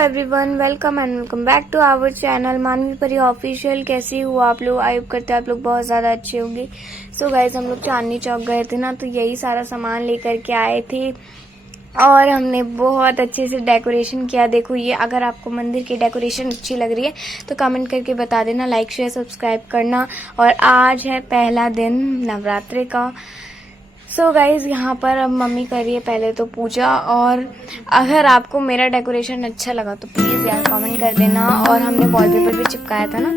Everyone, welcome and welcome back to our channel Manvi Pari official. कैसे हो आप लोग? आई होप करते हैं आप लोग बहुत ज़्यादा अच्छे होंगे। सो गाइज, हम लोग चांदनी चौक गए थे ना, तो यही सारा सामान लेकर के आए थे और हमने बहुत अच्छे से डेकोरेशन किया। देखो ये, अगर आपको मंदिर की डेकोरेशन अच्छी लग रही है तो कमेंट करके बता देना, लाइक शेयर सब्सक्राइब करना। और आज है पहला दिन नवरात्रि का। सो गाइज, यहाँ पर अब मम्मी कर रही है पहले तो पूजा। और अगर आपको मेरा डेकोरेशन अच्छा लगा तो प्लीज़ यार कमेंट कर देना। और हमने वॉलपेपर भी चिपकाया था ना।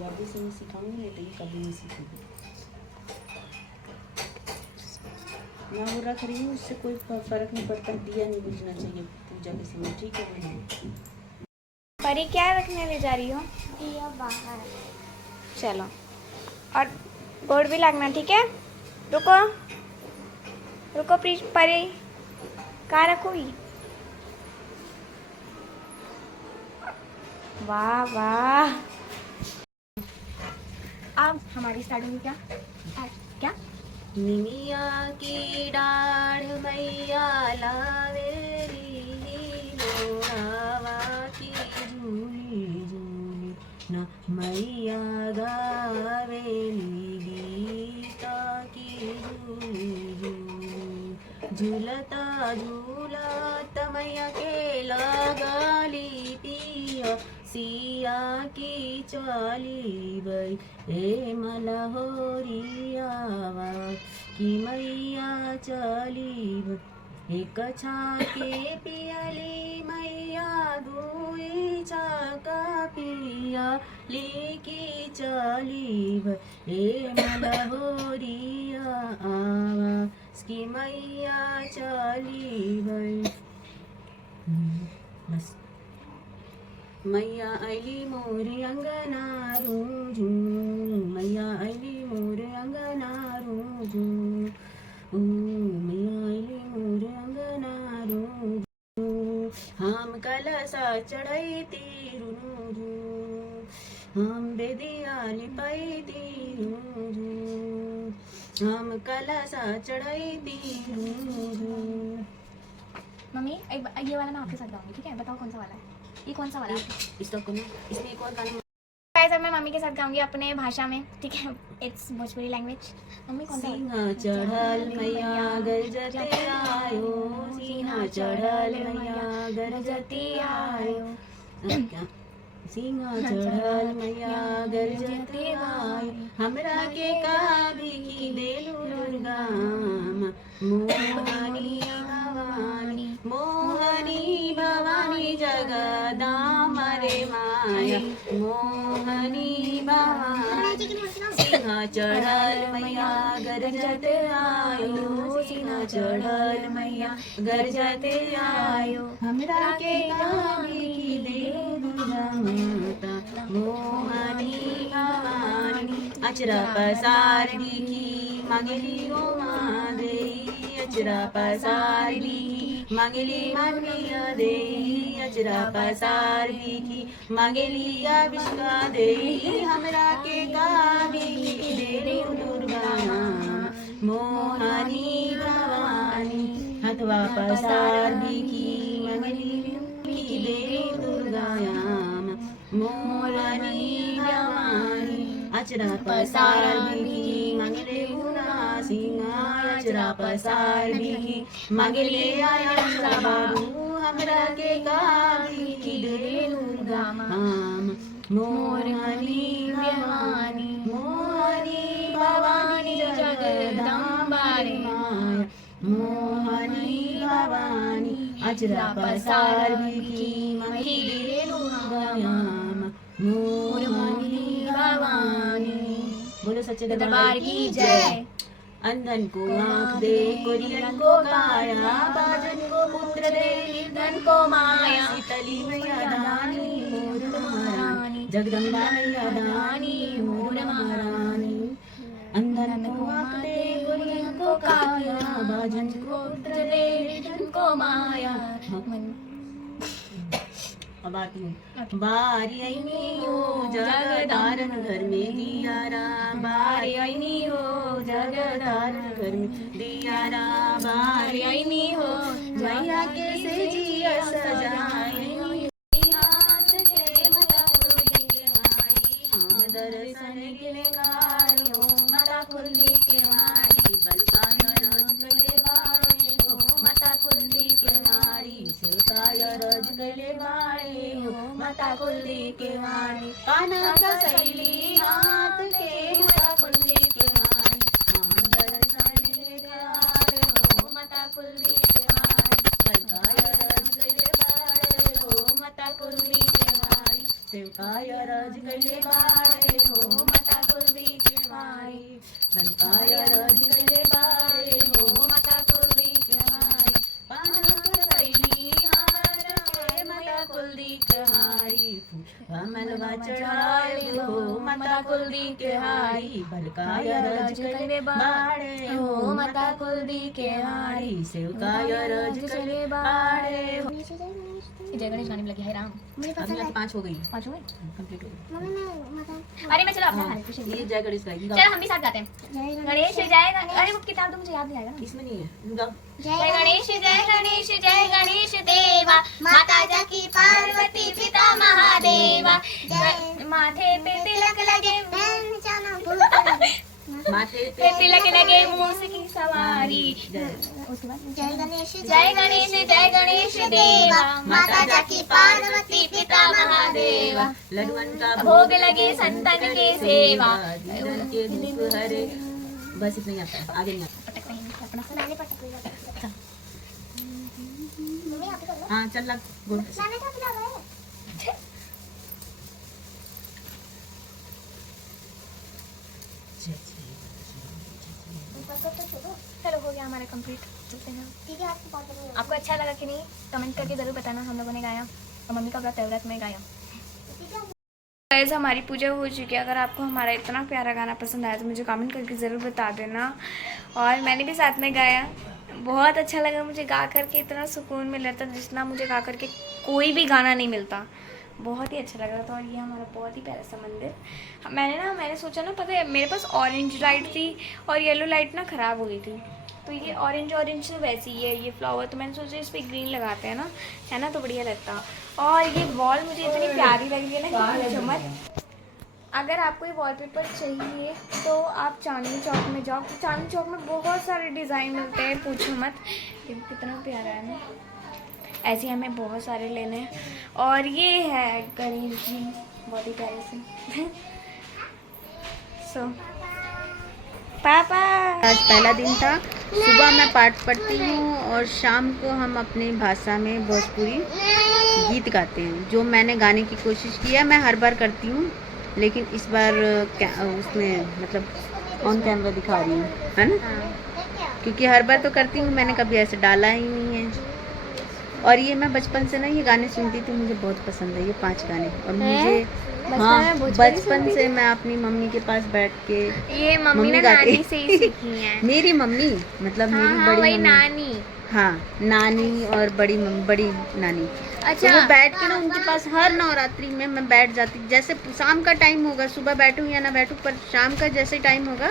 यादी से मैं सिखाऊंगी, नहीं तो ये कभी नहीं सीखूंगी। ना वो रख रही हूँ, उससे कोई फर्क नहीं पड़ता। दिया नहीं बुझना चाहिए पूजा के समय, ठीक है बहन? परी, क्या रखने ले जा रही हो? दिया बाहर। चलो, और बोर्ड भी लगना, ठीक है? रुको रुको परी, कहाँ रखोगी? वाह वाह। अब हमारी स्टार्ट होगी क्या? क्या? निमिया की डाढ़ मैया लावेली, लोरावा की झूली झूली न मैया गावेली, गीता की झूली झूली झूलता झूलता मैया के लगाली पिया, सिया की चाली बई ए मलहोरियावा की मैया चली बई। एक छाके पियली मैया, दुई छाका पिया लिकी चली बई ए मलहोरिया आवा की मैया चली बई। बस। मैया ऐली मोरे अंगना रूजू, मैया ऐली मोरे अंगना रूजू, मैया ऐली मोरे अंगना रूजू। हम कलसा चढ़ैती रूजू, हम बेदिया लिपाईती रूजू, हम कलसा चढ़ैती रूजू। मम्मी, ये वाला मैं आपके साथ गाऊंगी, ठीक है? बताओ कौन सा वाला है? ये कौन सा वाला है? इसका कौन है? इसमें एक और गाना गाइस, अब मैं मम्मी के साथ गाऊंगी अपने भाषा में, ठीक है? It's Bhojpuri language. मम्मी कौन सा? सिंहा चढ़ल मैया गरजते आयो, सिंहा चढ़ल मैया गरजते आयो, सिंहा चढ़ल मैया गरजते आयो, हमरा के काभी की देलु दुर्गा मोहनी भवानी, मोहनी भवानी जगदाम रे माया, मोहनी भवानी। सिंहा चढ़ल मैया गरजत आयो, सिंहा चढ़ल मैया गरजत आयो, हमरा के गावी की देव दुर्गा माता मोहनी भवानी। अचरा पसार की मंगली ओ माँ देई, अचरा पसार की मंगली मनिया देई, अचरा पसार की मंगली अभिष्का देई, हमरा के गावी देव दुर्गा मोहनी भवानी। हथवा पसार की मंगली देव दुर्गा मोहनी भवानी। अचरा पसार की मंगले गुना सिंहा, अचरा पसार की मंगले आया बाबू, हमरा के गावी की देव दुर्गा मोहनी भवानी, मोहनी भवानी जगदम्बा रे माया, मोहनी भवानी। अचरा पसार की मंगले दुर्गा मोहनी भवानी। बोलो सच्चे दरबार की जय। अंधन को आँख दे, कोरियन को काया, बाजन को पुत्र दे, निर्धन को माया, शीतली मैया दानी मोर महारानी, जगदम्बा मैया दानी मोर महारानी। अंधन को आँख दे, कोरियन को काया, बाजन को पुत्र दे, निर्धन को माया। अब आती हूँ। बारी आईनी हो जगदारन घर में दियारा, बारी आईनी हो जगदारन घर में दियारा, बारी आईनी हो मैया के से जिया सजाई, हाथ के माता खुली के मारी, हम दर्शन के कारी हो माता खुली के मारी, बलकान रज गले बाड़े हो माता खुली के मारी, सेवकाय रज गले बाड़े हो माता खुली के मारी, कान्हा सा सैली हाथ के माता खुली के मारी, हम दर्शन के कारी हो माता खुली के मारी, बलकाय रज गले बाड़े हो माता खुली के मारी, सेवकाय रज गले बाड़े हो माता खुली के मारी, बलकाय रज गले बाड़े हो माता खुली के मारी, पानक कैली हार के माता खुली के हारी, कमलवा चढ़ाए हो माता खुली के हारी, बलकाय रज गले बाड़े हो माता खुली के हारी, सेवकाय रज गले बाड़े हो। जय गणेश गाने में लगी है राम। अभी यहाँ 5 हो गई, 5 हो गई, कंप्लीट हो गई। अरे मैं चलो अपना खाने पूछे ये जय गणेश गाएगी, चलो हम भी साथ गाते हैं। गणेश जय गणेश, अरे वो किताब तो मुझे याद नहीं आएगा ना। इसमें नहीं है, गाओ। जय गणेश जय गणेश देवा, माता जाकी पार्वती पिता महादेवा, माथे पे तिलक लगे माथे पे तिलक लगे मूस की सवारी, जय गणेश देवा, माता जाकी पार्वती पिता महादेवा, लडुअन का भोग लगे संतन के सेवा। दीनन के दुख हरे। बस इतना ही आता है, आगे नहीं आता। हाँ चल लग बोल। चलो हो गया हमारा कंप्लीट, चलते हैं। ठीक है, आपको अच्छा लगा कि नहीं कमेंट करके ज़रूर बताना। हम लोगों ने गाया और मम्मी का व्रत है, व्रत में गाया। गाइस हमारी पूजा हो चुकी है। अगर आपको हमारा इतना प्यारा गाना पसंद आया तो मुझे कमेंट करके ज़रूर बता देना। और मैंने भी साथ में गाया, बहुत अच्छा लगा मुझे गा करके, इतना सुकून मिल रहा था जितना मुझे गा करके कोई भी गाना नहीं मिलता। बहुत ही अच्छा लग रहा था। और ये हमारा बहुत ही प्यारा सा मंदिर। मैंने सोचा ना, पता है मेरे पास ऑरेंज लाइट थी और येलो लाइट ना ख़राब हो गई थी, तो ये ऑरेंज से वैसी ही है ये फ्लावर, तो मैंने सोचा इस पर ग्रीन लगाते हैं ना, है ना, तो बढ़िया लगता। और ये वॉल मुझे इतनी प्यारी लग रही है ना, पूछो मत। अगर आपको ये वॉलपेपर चाहिए तो आप चांदनी चौक में जाओ, तो चांदनी चौक में बहुत सारे डिज़ाइन मिलते हैं, पूछो मत। ये कितना प्यारा है ना, ऐसे हमें बहुत सारे लेने हैं। और ये है गणेश जी, बहुत ही प्यारे से। सो पापा, आज पहला दिन था। सुबह मैं पाठ पढ़ती हूँ और शाम को हम अपनी भाषा में भोजपुरी गीत गाते हैं। जो मैंने गाने की कोशिश की है, मैं हर बार करती हूँ, लेकिन इस बार उसमें मतलब ऑन कैमरा दिखा रही हूँ, है ना, क्योंकि हर बार तो करती हूँ, मैंने कभी ऐसे डाला ही नहीं है। और ये मैं बचपन से ना ये गाने सुनती थी, मुझे बहुत पसंद है ये 5 गाने। और मुझे हाँ बचपन से मैं अपनी मम्मी के पास बैठ के, ये मम्मी ने नानी से ही सीखी है। मेरी मम्मी मतलब मेरी बड़ी वही मम्मी, नानी, हाँ नानी और बड़ी नानी। अच्छा, तो वो बैठ के ना उनके पास हर नवरात्रि में मैं बैठ जाती। जैसे शाम का टाइम होगा, सुबह बैठूँ या ना बैठूँ, पर शाम का जैसे टाइम होगा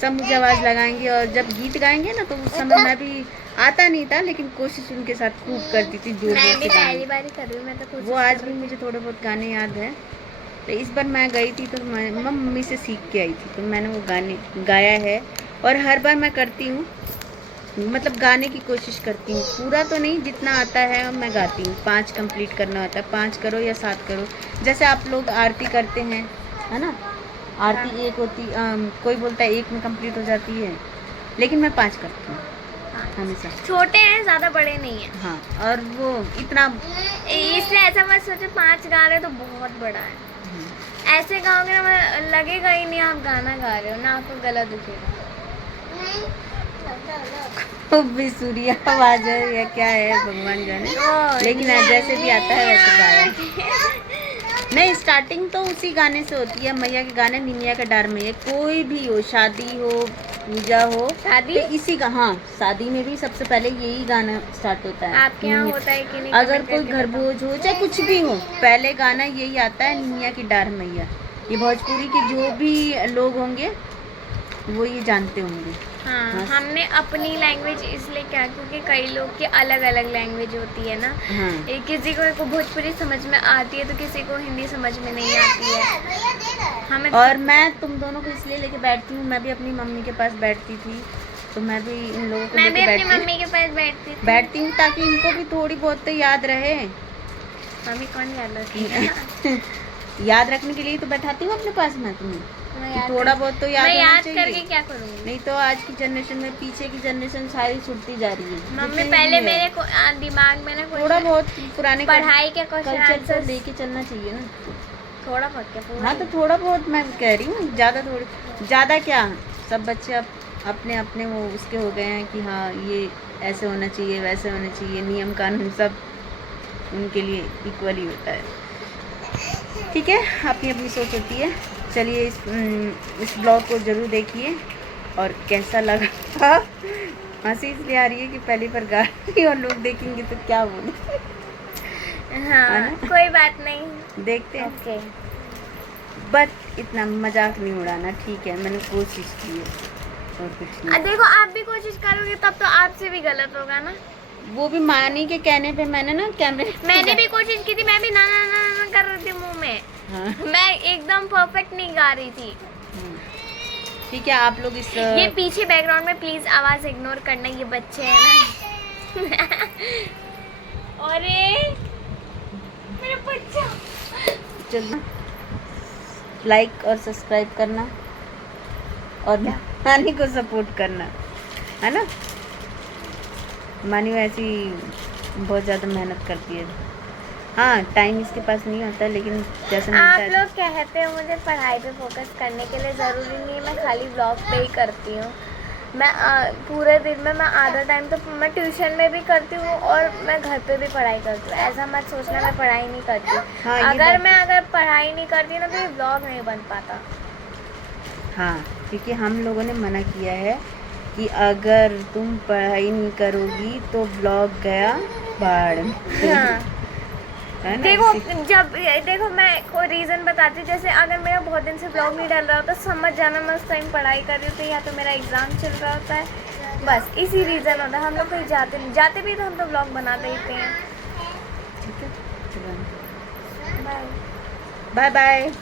सब मुझे आवाज़ लगाएंगे और जब गीत गाएंगे ना, तो उस समय मैं भी आता नहीं था, लेकिन कोशिश उनके साथ खूब करती थी, जोर मैं भी से पहली बार ही कर रही हूँ, मैं तो वो आज भी मुझे थोड़े बहुत गाने याद है। तो इस बार मैं गई थी तो मैं मम्मी से सीख के आई थी, तो मैंने वो गाने गाया है। और हर बार मैं करती हूँ, मतलब गाने की कोशिश करती हूँ, पूरा तो नहीं, जितना आता है मैं गाती हूँ। 5 कंप्लीट करना होता है, 5 करो या 7 करो। जैसे आप लोग आरती करते हैं, है ना, आरती 1 होती, कोई बोलता है 1 में कंप्लीट हो जाती है, लेकिन मैं 5 करती हूँ हमेशा। छोटे हैं, ज्यादा बड़े नहीं है। हाँ, और वो इतना इसलिए ऐसा मत सोचो 5 गा रहे तो बहुत बड़ा है। ऐसे गाओगे ना, लगेगा ही नहीं आप गाना गा रहे हो, ना आपको गला दुखेगा। खूब भी सूर्य आवाज है या क्या है भगवान जाने, लेकिन जैसे भी आता है वैसे गाया। नहीं, स्टार्टिंग तो उसी गाने से होती है, मैया के गाने, निमिया का डार में, कोई भी हो, शादी हो, पूजा हो, शादी? तो इसी का, हाँ शादी में भी सबसे पहले यही गाना स्टार्ट होता है। आपके यहाँ होता है कि नहीं? अगर कमेंट कोई करके घर बताओ। भोज हो चाहे कुछ भी हो, पहले गाना यही आता है, निमिया की डार मैया। ये भोजपुरी के जो भी लोग होंगे वो ये जानते होंगे। हाँ, हमने अपनी लैंग्वेज इसलिए क्या, क्योंकि कई लोग की अलग अलग लैंग्वेज होती है ना। हाँ। किसी को भोजपुरी समझ में आती है तो किसी को हिंदी समझ में नहीं आती है। हमें और मैं तुम दोनों को इसलिए लेके बैठती हूँ, मैं भी अपनी मम्मी के पास बैठती थी, तो मैं भी इन लोगों को मैं भी लेके अपनी मम्मी के पास बैठती हूँ ताकि इनको भी थोड़ी बहुत तो याद रहे। मम्मी कौन याद रखती है? याद रखने के लिए तो बैठाती हूँ अपने पास मैं तुम्हें, मैं कि याद थोड़ा बहुत तो याद मैं होना याद चाहिए। करके क्या करूँगी? नहीं तो आज की जनरेशन में, पीछे की जनरेशन सारी छूटती जा रही है। मम्मी जितनी पहले भी है, मेरे दिमाग में ना थोड़ा बहुत पुराने पढ़ाई के क्वेश्चन कल्चर आंसर तो लेके चलना चाहिए ना। थोड़ा बहुत क्या पूरा हाँ तो थोड़ा बहुत मैं कह रही हूँ, ज़्यादा क्या, सब बच्चे अब अपने अपने वो उसके हो गए हैं कि हाँ ये ऐसे होना चाहिए, वैसे होना चाहिए, नियम कानून सब उनके लिए इक्वल ही होता है। ठीक है, अपनी अपनी सोच होती है। चलिए इस ब्लॉग को ज़रूर देखिए और कैसा लगा। हंसी इसलिए आ रही है कि पहली बार गा रही और लोग देखेंगे तो क्या बोले। हाँ, कोई बात नहीं, देखते हैं। ओके। बट इतना मजाक नहीं उड़ाना, ठीक है? मैंने कोशिश की है और कुछ नहीं। देखो आप भी कोशिश करोगे तब तो आपसे भी गलत होगा ना। वो भी मानी के कहने पे मैंने ना कैमरे, मैंने भी कोशिश की थी, मैं भी ना ना ना ना कर रही थी मुंह में। हाँ। मैं एकदम परफेक्ट नहीं गा रही थी। ठीक है, आप लोग इस ये पीछे बैकग्राउंड में प्लीज आवाज इग्नोर करना, ये बच्चे हैं ना। अरे मेरा बच्चा। चलो लाइक और सब्सक्राइब करना और मानी को सपोर्ट करना, है ना? मानी वैसी बहुत ज़्यादा मेहनत करती है। हाँ, टाइम इसके पास नहीं होता, लेकिन जैसे आप लोग कहते हो मुझे पढ़ाई पे फोकस करने के लिए, ज़रूरी नहीं है मैं खाली ब्लॉग पे ही करती हूँ। मैं पूरे दिन में मैं आधा टाइम तो मैं ट्यूशन में भी करती हूँ और मैं घर पे भी पढ़ाई करती हूँ। ऐसा मत सोचना मैं पढ़ाई नहीं करती। हाँ, अगर पढ़ाई नहीं करती ना तो ये ब्लॉग नहीं बन पाता। हाँ, क्योंकि हम लोगों ने मना किया है कि अगर तुम पढ़ाई नहीं करोगी तो ब्लॉग गया बाढ़ में। हाँ। है ना? देखो मैं कोई रीज़न बताती हूँ। जैसे अगर मेरा बहुत दिन से ब्लॉग नहीं डाल रहा होता, समझ जाना मैं उस टाइम पढ़ाई कर रही हूँ तो या तो मेरा एग्ज़ाम चल रहा होता है, बस इसी रीज़न होता है। हम लोग कहीं जाते भी तो हम तो ब्लॉग बनाते ही हैं। ठीक है, बाय बाय बाय।